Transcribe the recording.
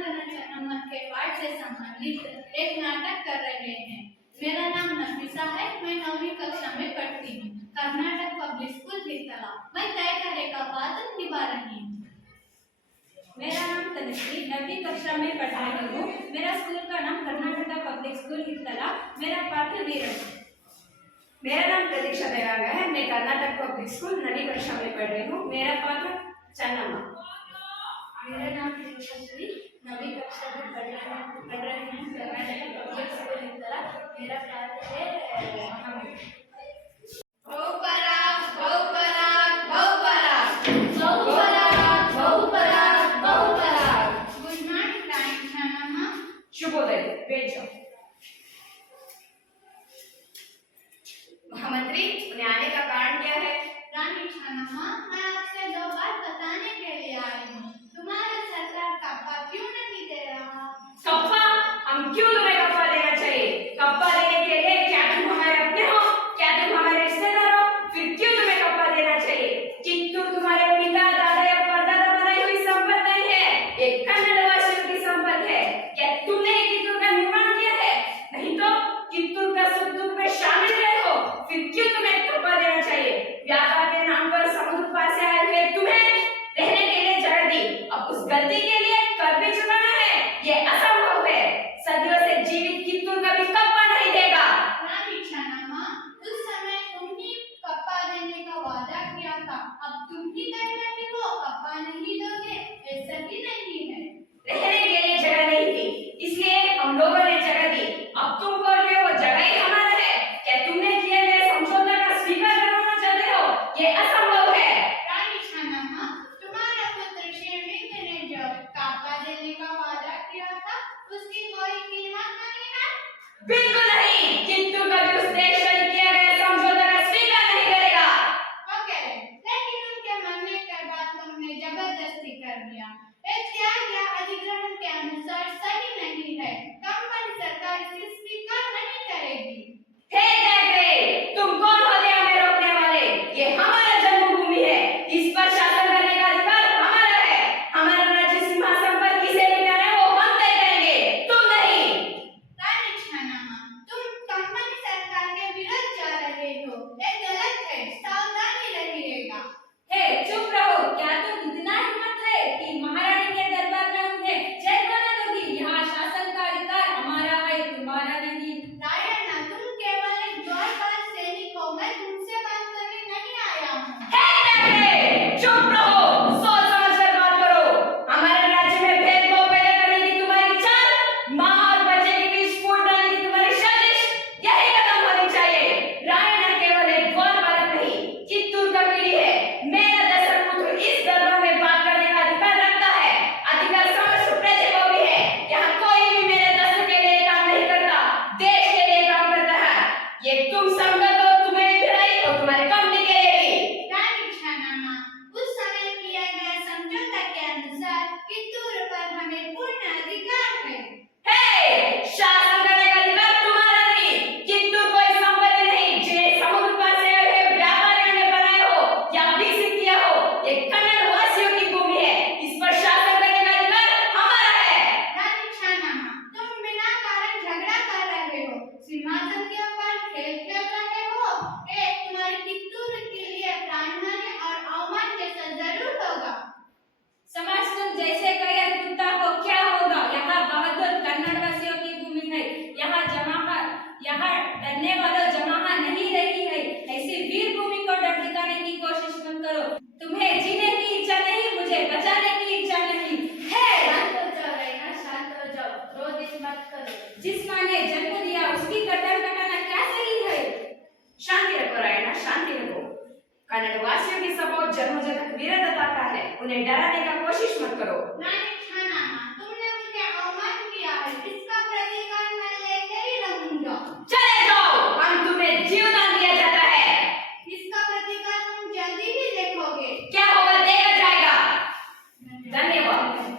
Number के पाठ से संबंधित एक नाटक कर रहे हैं। मेरा नाम नफीसा है, मैं 9वीं कक्षा में पढ़ती हूँ। Karnataka public school Hitla. मैं तय करे का वादन निभा रही हूँ। मेरा नाम तनुश्री 9वीं कक्षा में पढ़ रही हूँ। मेरा स्कूल का नाम कर्नाटक पब्लिक स्कूल हितला। मेरा पात्र वीरन। मेरा नाम प्रतीक्षा बेरांगा है, मैं कर्नाटक पब्लिक स्कूल 9वीं कक्षा में पढ़ रही हूँ। मेरा पात्र चन्नम्मा। मेरा नाम श्री 9वीं कक्षा में पढ़ रही हूँ। Karnataka public school Hitla. मेरा पात्र है महामूल। बहुपराग बहुपराग बहुपराग बहुपराग बहुपराग बहुपराग। गुड मॉर्निंग रानी छानम्मा। शुभोदय, बैठ जाओ। महामंत्री, उन्हें आने का कारण क्या है? रानी छानम्मा, मैं आपसे दो बात बताने के लिए आई हूँ। तुम्हारा सरकार कप्पा क्यों नहीं दे रहा? कप्पा? हम क्यों तुम्हें कप्पा देना चाहिए? कप्पा देने के लिए क्या तुम हमारे अपने हो? क्या तुम हमारे रिश्तेदार हो? फिर क्यों तुम्हें कप्पा देना चाहिए? चित्तूर तुम्हारे पिता दादा या परदादा बनाई हुई संपत्ति नहीं है, एक कन्नड़ वासियों की संपत्ति है। क्या तुमने चित्तूर का निर्माण किया है? नहीं तो चित्तूर का सुख दुख में शामिल रहे हो, फिर क्यों तुम्हें कप्पा देना चाहिए? व्यापार के नाम पर समुद्र पार से आए हुए तुम्हें रहने के लिए जगह दी, अब उस गलती के लिए कर भी चुकाना है, ये असंभव है। सदियों से जीवित चित्तूर कभी कप्पा नहीं देगा। रानी छानम्मा, उस समय तुम ही कप्पा देने का वादा किया था, अब तुम ही तय करती हो कप्पा नहीं दोगे, ऐसा ही नहीं है। रहने के लिए जगह नहीं थी, इसलिए हम लोगों ने जगह दी। अब तुम बोल रहे हो वो जगह ही हमारा है। क्या तुमने किए गए समझौता का स्वीकार करना चाहते हो? ये असंभव है। रानी छानम्मा, तुम्हारा पुत्र शेरविंग ने जो कप्पा देने का वादा किया था, उसकी कोई कीमत नहीं है? बिल्कुल नहीं, चित्तूर कभी उस देश में किया गया समझौता का स्वीकार नहीं करेगा। ओके, लेकिन उनके मरने के बाद तुमने जबरदस्ती कर दिया। ये त्याग या अधिग्रहण के अनुसार सही नहीं है। कंपनी सरकार इसे स्वीकार नहीं करेगी। हे ठाकरे, तुम कौन होते हो हमें रोकने वाले? ये हमारा जन्मभूमि है, इस पर शासन करने का अधिकार हमारा है। हमारा राज्य सिंहासन पर किसे बिठाना है वो हम तय करेंगे, तुम नहीं। रानी छानम्मा, तुम कंपनी सरकार के विरुद्ध जा रहे हो, ये गलत है, सावधानी रहिएगा। हे, चुप रहो। क्या तुम इतना हिम्मत है कि महारानी के दरबार में उन्हें जय बना दोगी? यहाँ शासन का अधिकार हमारा है, तुम्हारा नहीं। रायण्णा, तुम केवल एक द्वारपाल सैनिक हो, मैं तुमसे बात करने नहीं आया हूँ। हे ठाकरे, चुप रहो, सोच समझ कर बात करो। हमारे राज्य में भेदभाव पैदा करने की तुम्हारी चाल, माँ और बच्चे के बीच फूट डालने की तुम्हारी साजिश, यही खत्म होनी चाहिए। रायण्णा केवल एक द्वारपालक नहीं, चित्तूर का पीढ़ी है। मेरा दशरथ पुत्र इस दरबार में बात करने का अधिकार रखता है, अधिकार समस्त प्रजा को भी है। यहाँ कोई भी मेरे दशरथ के लिए काम नहीं करता, देश के लिए काम करता है। ये तुम समझो तो तुम्हें भी नहीं और तुम्हारे कंपनी के लिए भी। रानी छानम्मा, उस समय किया गया समझौता के अनुसार चित्तूर पर हमें पूर्ण अधिकार है। हे, शासन करने का अधिकार तुम्हारा नहीं, चित्तूर कोई संपत्ति नहीं जिन्हें समुद्र पार से आए हुए व्यापारियों ने बनाए हो या विकसित किया हो। ये कन्नड़ वासियों की भूमि है, इस पर शासन करने का अधिकार हमारा है। रानी छानम्मा, तुम बिना कारण झगड़ा कर रहे हो, सिंहासन के ऊपर खेल खेल रहे हो। ये तुम्हारी चित्तूर के लिए प्राणहानि और अवमान जैसा जरूर होगा। समाज तुम जैसे कहे कुत्ता को क्या होगा? यहाँ बहादुर कन्नड़ वासियों की भूमि है, यहाँ डरने वालों जमाहा नहीं रही है। ऐसी वीर भूमि को डर दिखाने की कोशिश मत करो। तुम्हें जीने की इच्छा नहीं, मुझे बचाने की इच्छा नहीं है। शांत हो जाओ रैना, शांत हो जाओ, क्रोधित मत करो। जिस माँ ने जन्म दिया उसकी गर्दन कटाना क्या सही है? शांति रखो रायना, शांति रखो। कन्नड़ वासियों की सपोर्ट जन्मों तक वीरता का है, उन्हें डराने का कोशिश मत करो। रानी